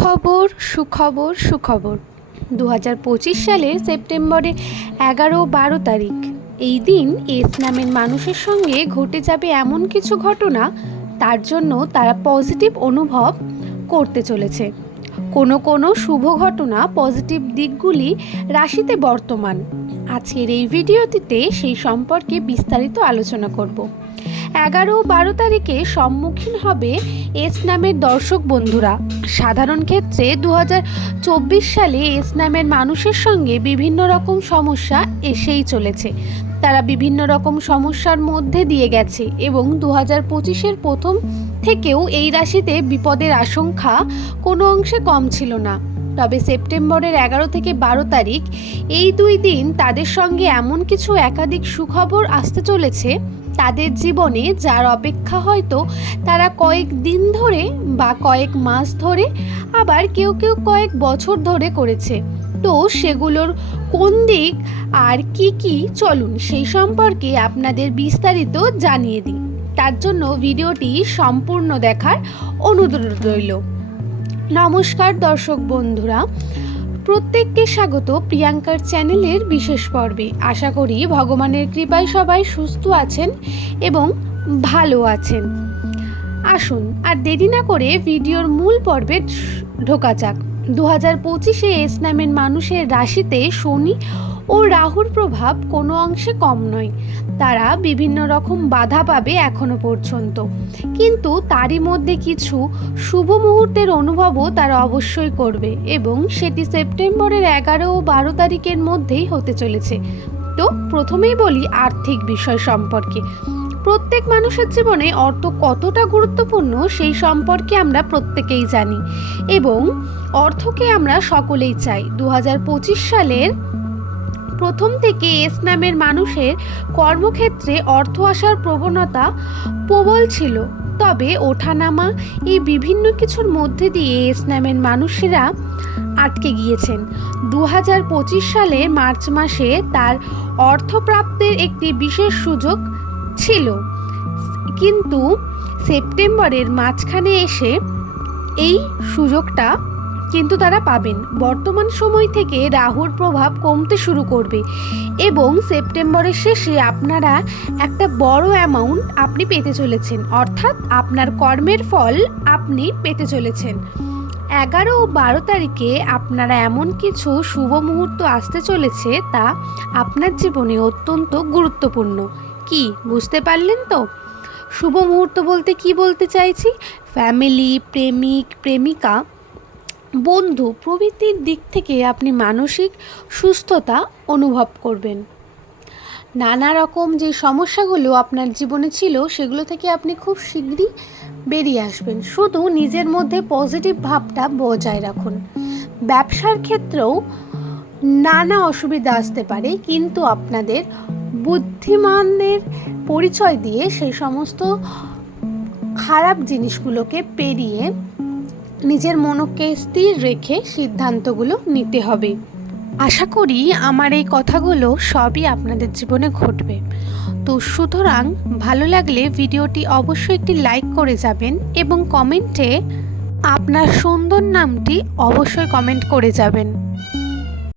সুখবর সুখবর সুখবর 2025 সালের সেপ্টেম্বরে 11-12 তারিখ এই দিন এস নামের মানুষের সঙ্গে ঘটে যাবে এমন কিছু ঘটনা তার জন্য তারা পজিটিভ অনুভব করতে চলেছে। কোনো কোনো শুভ ঘটনা পজিটিভ দিকগুলি রাশিতে বর্তমান। আজকের এই ভিডিওটিতে সেই সম্পর্কে বিস্তারিত আলোচনা করব। 11-12 তারিখে সম্মুখীন হবে এস নামের দর্শক বন্ধুরা। সাধারণ ক্ষেত্রে 2024 সালে এস নামের মানুষের সঙ্গে বিভিন্ন রকম সমস্যা এসেই চলেছে। তারা বিভিন্ন রকম সমস্যার মধ্যে দিয়ে গেছে এবং 2025-এর প্রথম থেকেও এই রাশিতে বিপদের আশঙ্কা কোনো অংশে কম ছিল না। তবে সেপ্টেম্বরের 11 থেকে 12 তারিখ এই দুই দিন তাদের সঙ্গে এমন কিছু একাধিক সুখবর আসতে চলেছে তাদের জীবনে, যার অপেক্ষা হয়তো তারা কয়েক দিন ধরে বা কয়েক মাস ধরে, আবার কেউ কেউ কয়েক বছর ধরে করেছে। তো সেগুলোর কোন দিক আর কি চলুন সেই সম্পর্কে আপনাদের বিস্তারিত জানিয়ে দিই। তার জন্য ভিডিওটি সম্পূর্ণ দেখার অনুরোধ রইল। নমস্কার দর্শক বন্ধুরা, প্রত্যেককে স্বাগত প্রিয়াঙ্কার চ্যানেলের বিশেষ পর্বে। আশা করি ভগবানের কৃপায় সবাই সুস্থ আছেন এবং ভালো আছেন। আসুন আর দেরি না করে ভিডিওর মূল পর্বে ঢোকা যাক। 2025-এ এস নামের মানুষের রাশিতে শনি ও রাহুর প্রভাব কোনো অংশে কম নয়। তারা বিভিন্ন রকম বাধা পাবে এখনো পর্যন্ত, কিন্তু তারই মধ্যে কিছু শুভ মুহূর্তের অনুভবও তারা অবশ্যই করবে এবং সেটি সেপ্টেম্বরের 11 ও 12 তারিখের মধ্যেই হতে চলেছে। তো প্রথমেই বলি আর্থিক বিষয় সম্পর্কে। প্রত্যেক মানুষের জীবনে অর্থ কতটা গুরুত্বপূর্ণ সেই সম্পর্কে আমরা প্রত্যেকেই জানি এবং অর্থকে আমরা সকলেই চাই। 2025 সালের প্রথম থেকে এস নামের মানুষের কর্মক্ষেত্রে অর্থ আসার প্রবণতা প্রবল ছিল, তবে ওঠানামা এই বিভিন্ন কিছুর মধ্যে দিয়ে এস নামের মানুষেরা আটকে গিয়েছেন। 2025 সালের মার্চ মাসে তার অর্থপ্রাপ্তির একটি বিশেষ সুযোগ ছিল, কিন্তু সেপ্টেম্বরের মাঝখানে এসে এই সুযোগটা কিন্তু তারা পাবেন। বর্তমান সময় থেকে রাহুর প্রভাব কমতে শুরু করবে এবং সেপ্টেম্বরের শেষে আপনারা একটা বড় অ্যামাউন্ট আপনি পেতে চলেছেন, অর্থাৎ আপনার কর্মের ফল আপনি পেতে চলেছেন। 11 ও 12 তারিখে আপনারা এমন কিছু শুভ মুহূর্ত আসতে চলেছে তা আপনার জীবনে অত্যন্ত গুরুত্বপূর্ণ। কি বুঝতে পারলেন তো? শুভ মুহূর্ত বলতে কি বলতে চাইছি? ফ্যামিলি, প্রেমিক প্রেমিকা, বন্ধু প্রভৃতির দিক থেকে আপনি মানসিক সুস্থতা অনুভব করবেন। নানা রকম যে সমস্যাগুলো আপনার জীবনে ছিল সেগুলো থেকে আপনি খুব শীঘ্রই বেরিয়ে আসবেন। শুধু নিজের মধ্যে পজিটিভ ভাবটা বজায় রাখুন। ব্যবসার ক্ষেত্রেও নানা অসুবিধা আসতে পারে, কিন্তু আপনাদের বুদ্ধিমানের পরিচয় দিয়ে সেই সমস্ত খারাপ জিনিসগুলোকে পেরিয়ে নিজের মনকে স্থির রেখে সিদ্ধান্তগুলো নিতে হবে। আশা করি আমার এই কথাগুলো সবই আপনাদের জীবনে ঘটবে। তো সুতরাং ভালো লাগলে ভিডিওটি অবশ্যই একটি লাইক করে যাবেন এবং কমেন্টে আপনার সুন্দর নামটি অবশ্যই কমেন্ট করে যাবেন।